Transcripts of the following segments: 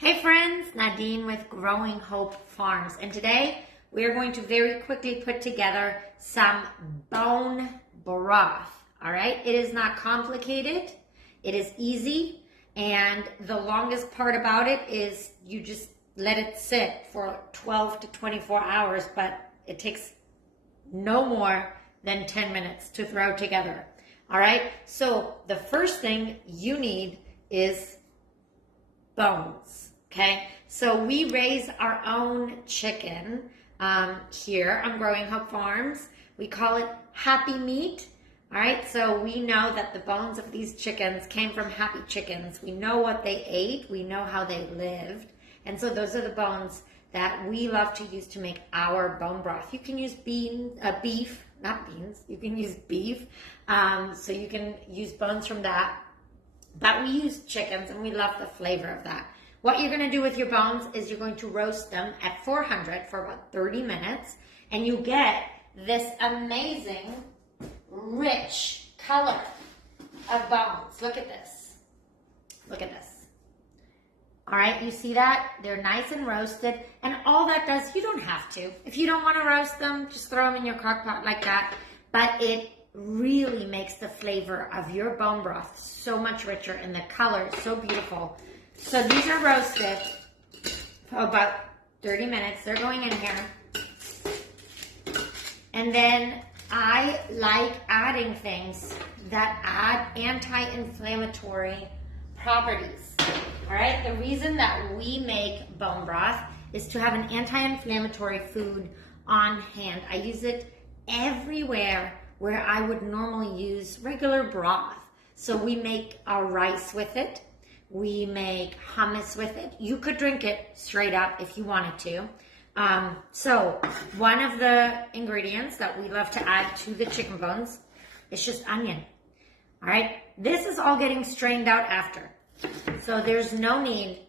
Hey friends, Nadine with Growing Hope Farms, and today we are going to very quickly put together some bone broth. All right, it is not complicated, it is easy, and the longest part about it is you just let it sit for 12 to 24 hours, but it takes no more than 10 minutes to throw together. All right, so the first thing you need is bones. Okay, so we raise our own chicken here on Growing Hope Farms. We call it happy meat. All right, so we know that the bones of these chickens came from happy chickens. We know what they ate, we know how they lived, and so those are the bones that we love to use to make our bone broth. You can use beef, not beans. You can use beef, so you can use bones from that. But we use chickens, and we love the flavor of that. What you're going to do with your bones is you're going to roast them at 400 for about 30 minutes, and you get this amazing, rich color of bones. Look at this. Look at this. All right, you see that? They're nice and roasted, and all that does, you don't have to. If you don't want to roast them, just throw them in your crock pot like that, but it really makes the flavor of your bone broth so much richer, and the color is so beautiful. So these are roasted for about 30 minutes. They're going in here. And then I like adding things that add anti-inflammatory properties. All right, the reason that we make bone broth is to have an anti-inflammatory food on hand. I use it everywhere where I would normally use regular broth. So we make our rice with it. We make hummus with it. You could drink it straight up if you wanted to. So one of the ingredients that we love to add to the chicken bones is just onion. All right, this is all getting strained out after. So there's no need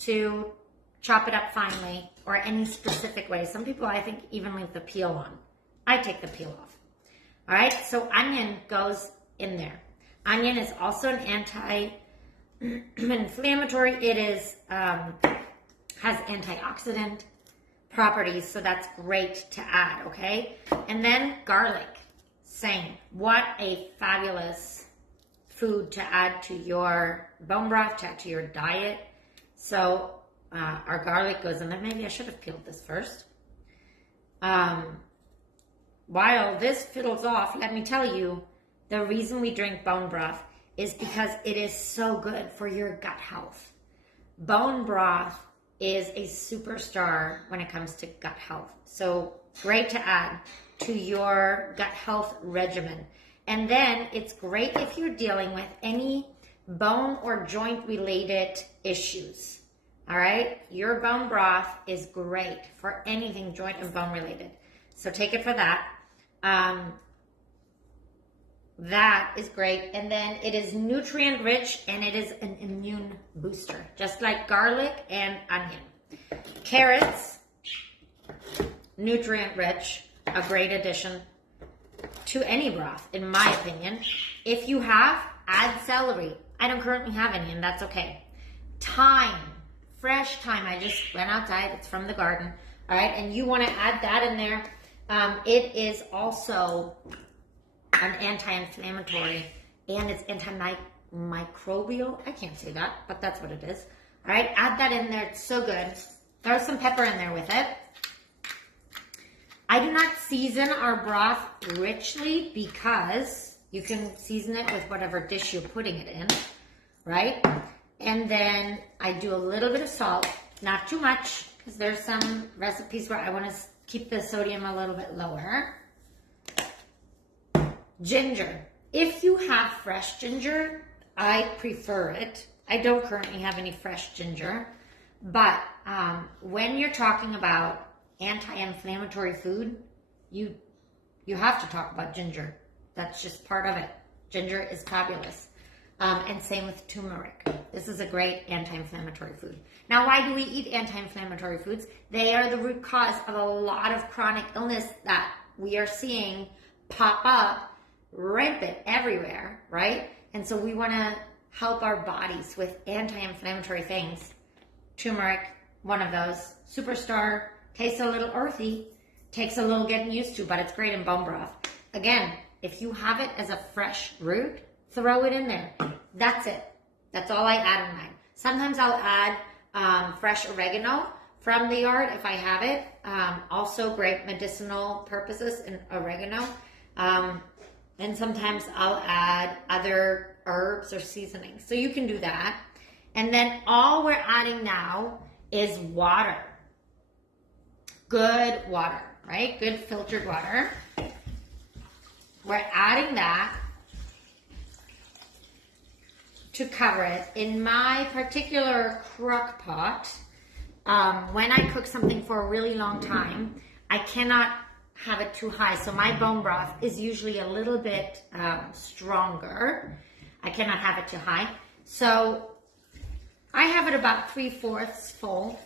to chop it up finely or any specific way. Some people, I think, even leave the peel on. I take the peel off. All right, so onion goes in there. Onion is also an anti-inflammatory. It is has antioxidant properties, so that's great to add, okay? And then garlic, same. What a fabulous food to add to your bone broth, to add to your diet. So our garlic goes in there. Maybe I should have peeled this first. While this fiddles off, let me tell you, the reason we drink bone broth is because it is so good for your gut health. Bone broth is a superstar when it comes to gut health. So great to add to your gut health regimen. And then it's great if you're dealing with any bone or joint related issues. All right, your bone broth is great for anything joint and bone related. So take it for that. That is great. And then it is nutrient rich, and it is an immune booster, just like garlic and onion. Carrots, nutrient rich, a great addition to any broth, in my opinion. If you have, add celery. I don't currently have any, and that's okay. Thyme, fresh thyme. I just went outside. It's from the garden. All right, and you want to add that in there. It is also an anti-inflammatory, and it's antimicrobial. I can't say that, but that's what it is. All right, add that in there. It's so good. Throw some pepper in there with it. I do not season our broth richly because you can season it with whatever dish you're putting it in, right? And then I do a little bit of salt, not too much, because there's some recipes where I want to keep the sodium a little bit lower. Ginger. If you have fresh ginger, I prefer it. I don't currently have any fresh ginger, but when you're talking about anti-inflammatory food, you have to talk about ginger. That's just part of it. Ginger is fabulous. And same with turmeric. This is a great anti-inflammatory food. Now, why do we eat anti-inflammatory foods? They are the root cause of a lot of chronic illness that we are seeing pop up rampant everywhere, right? And so we want to help our bodies with anti-inflammatory things. turmeric, one of those. Superstar, tastes a little earthy, takes a little getting used to, but it's great in bone broth. Again, if you have it as a fresh root, throw it in there. That's it. That's all I add in mine. Sometimes I'll add fresh oregano from the yard if I have it. Also great medicinal purposes in oregano. And sometimes I'll add other herbs or seasonings. So you can do that. And then all we're adding now is water. Good water, right? Good filtered water. We're adding that to cover it. In my particular crock pot, when I cook something for a really long time, I cannot have it too high. So my bone broth is usually a little bit stronger. I cannot have it too high. So I have it about 3/4 full.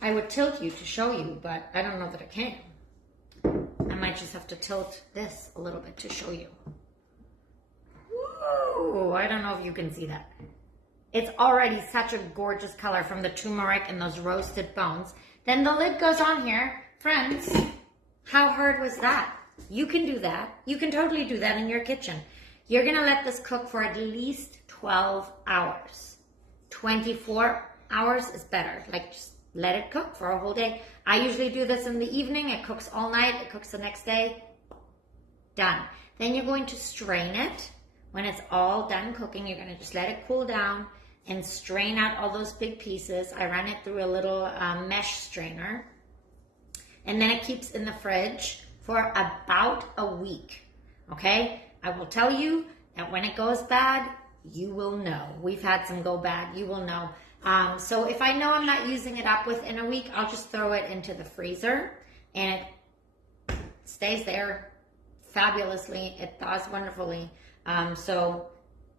I would tilt you to show you, but I don't know that I can. I might just have to tilt this a little bit to show you. Whoa, I don't know if you can see that. It's already such a gorgeous color from the turmeric and those roasted bones. Then the lid goes on here. Friends, how hard was that? You can do that. You can totally do that in your kitchen. You're gonna let this cook for at least 12 hours. 24 hours is better. Like, just let it cook for a whole day. I usually do this in the evening. It cooks all night. It cooks the next day. Done. Then you're going to strain it. When it's all done cooking, you're gonna just let it cool down and strain out all those big pieces. I run it through a little mesh strainer. And then it keeps in the fridge for about a week, okay? I will tell you that when it goes bad, you will know. We've had some go bad, you will know. So if I know I'm not using it up within a week, I'll just throw it into the freezer and it stays there fabulously. It thaws wonderfully. So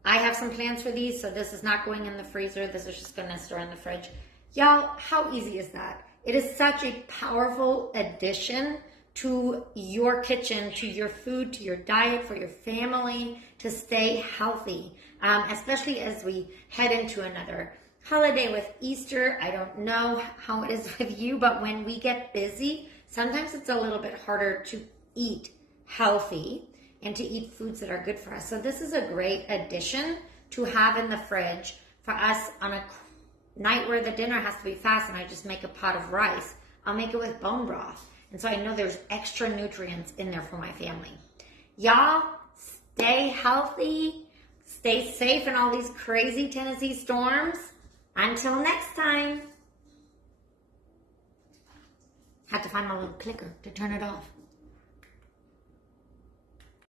I have some plans for these, so this is not going in the freezer. This is just gonna store in the fridge. Y'all, how easy is that? It is such a powerful addition to your kitchen, to your food, to your diet, for your family, to stay healthy, especially as we head into another holiday with Easter. I don't know how it is with you, but when we get busy, sometimes it's a little bit harder to eat healthy and to eat foods that are good for us. So this is a great addition to have in the fridge for us on a night where the dinner has to be fast and I just make a pot of rice. I'll make it with bone broth. And so I know there's extra nutrients in there for my family. Y'all, stay healthy, stay safe in all these crazy Tennessee storms. Until next time. Have to find my little clicker to turn it off.